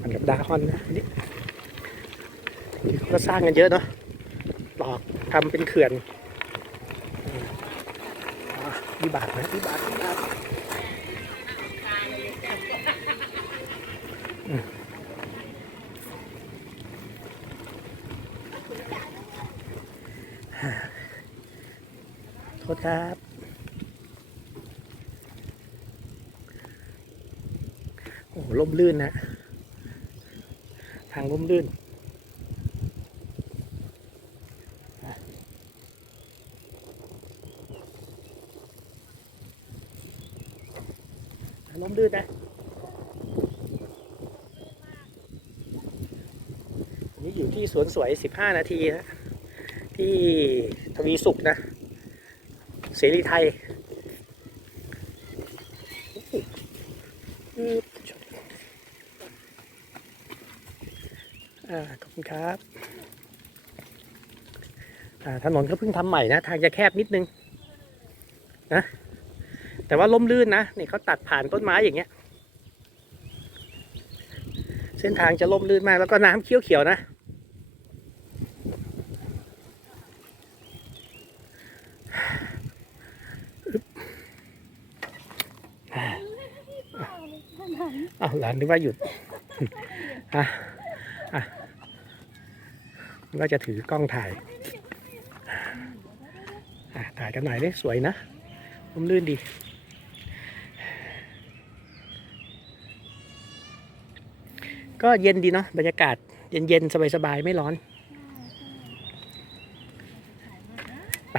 มันกับดาฮอนนะนี่ที่เขาก็สร้างกันเยอะเนาะหลอกทำเป็นเขื่อนอ่าวิบากนะวิบากวิบากโทษครับ โอ้โห ล่มลื่นนะ ทางล่มลื่นล่มลื่นนะนนี่อยู่ที่สวนสวย 15 นาทีนะ ที่ทวีสุขนะ เสรีไทยอืม อ่า ขอบคุณครับอ่าถนนก็เพิ่งทำใหม่นะ ทางจะแคบนิดนึงนะ แต่ว่าล่มลื่นนะนี่เขาตัดผ่านต้นไม้อย่างเงี้ย เส้นทางจะล่มลื่นมากแล้วก็น้ำเขียวๆนะอึ๊บอ่าอ้าวหลานนึกว่าหยุดอะ ก็จะถือกล้องถ่ายถ่ายกันหน่อยดิสวยนะร่มรื่นดีก็เย็นดีเนาะบรรยากาศเย็นๆ สบายๆ ไม่ร้อนไป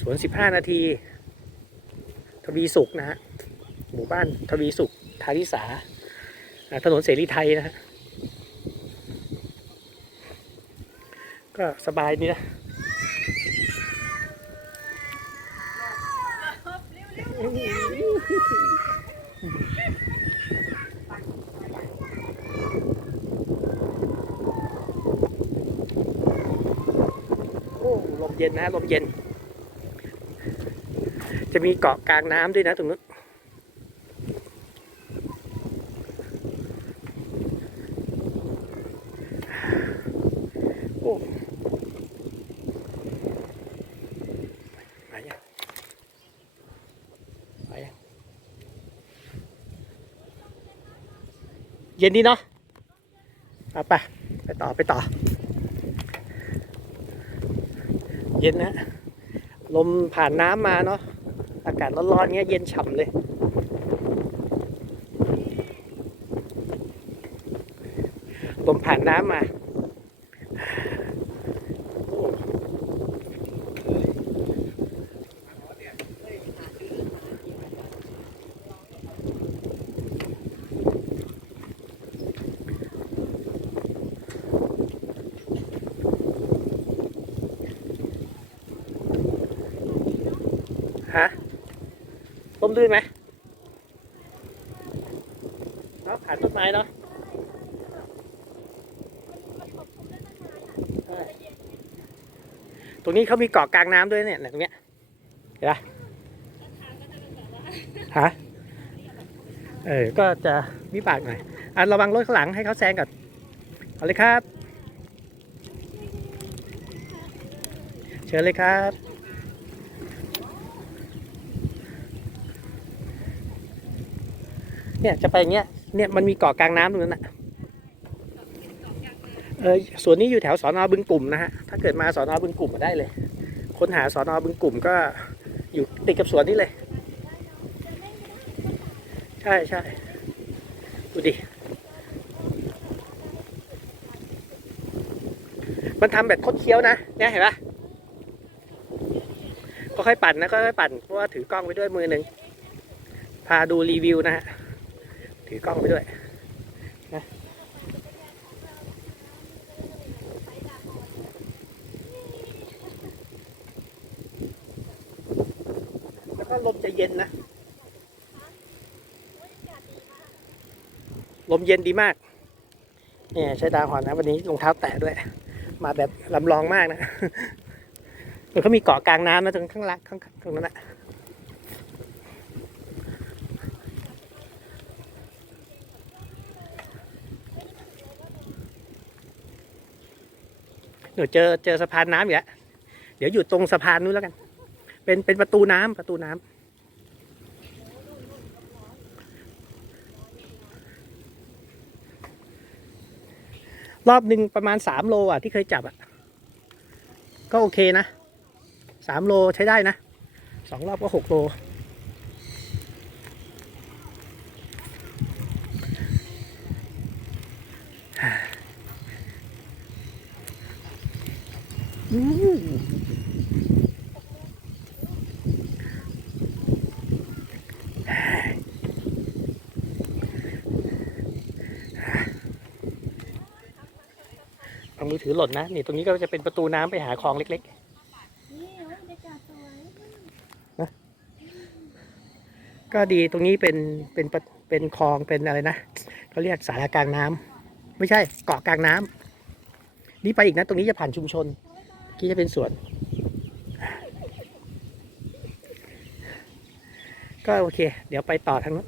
สวน 15 นาที ทวีสุขนะฮะ หมู่บ้านทวีสุข ทาริสาอ่าถนนเสรีไทยนะฮะก็สบายดีนะโอ้ลมเย็นนะลมเย็น จะมีเกาะกลางน้ำด้วยนะตรงนู้น โอ้ไปยังไปยัง เย็นดีเนาะเอาไปไปต่อไปต่อ เย็นนะลมผ่านน้ำมาเนาะอากาศร้อนๆเงี้ยเย็นฉ่ำเลย ลมผ่านน้ำมา ต้มลื่นไหมเนาะผ่านต้นไม้เนาะตรงนี้เขามีเกาะกลางน้ำด้วยเนี่ยเนี่ยตรงเนี้ยเห็นปะฮะเออ ก็จะวิบากหน่อยอะระวังรถข้างหลังให้เขาแซงก่อนเอาเลยครับ เชิญเลยครับ เนี่ยจะไปอย่างเงี้ยเนี่ยมันมีเกาะกลางน้ำตรงนั้นน่ะเออสวนนี้อยู่แถวสอนอบึงกลุ่มนะฮะถ้าเกิดมาสอนอบึงกลุ่มมาได้เลย ค้นหาสอนอบึงกลุ่มก็อยู่ติดกับสวนนี่เลย ใช่ใช่ดูดิมันทำแบบคดเคี้ยวนะเนี่ยเห็นปะก็ค่อยปั่นนะก็ค่อยปั่นเพราะว่าถือกล้องไปด้วยมือหนึ่งพาดูรีวิวนะฮะ ถือกล้องไปด้วยนะแล้วก็ลมจะเย็นนะ ลมเย็นดีมาก เนี่ยใช้ดาวหอนนะวันนี้รองเท้าแตะด้วย มาแบบลำลองมากนะเออเขามีเกาะกลางน้ำนะตรงข้างล่างข้างตรงนั้นนะ เดี๋ยวเจอเจอสะพานน้ำอีกแล้วเดี๋ยวอยู่ตรงสะพานนู้นแล้วกัน เป็นเป็นประตูน้ำประตูน้ำรอบหนึ่งประมาณสามโลอะที่เคยจับอะ ก็โอเคนะสามโลใช้ได้นะสองรอบก็หกโล อืมเอามือถือหล่นนะ นี่ตรงนี้ก็จะเป็นประตูน้ำไปหาคลองเล็กนี่เฮ้ยบรรยากาศสวยๆก็ดีตรงนี้เป็นเป็นประเป็นคลองเป็นอะไรนะเขาเรียกสารากลางน้ำไม่ใช่เกาะกลางน้ำนี่ไปอีกนะ ตรงนี้จะผ่านชุมชนเมื่อ กี้จะเป็นสวน ก็โอเค เดี๋ยวไปต่อทางนู้น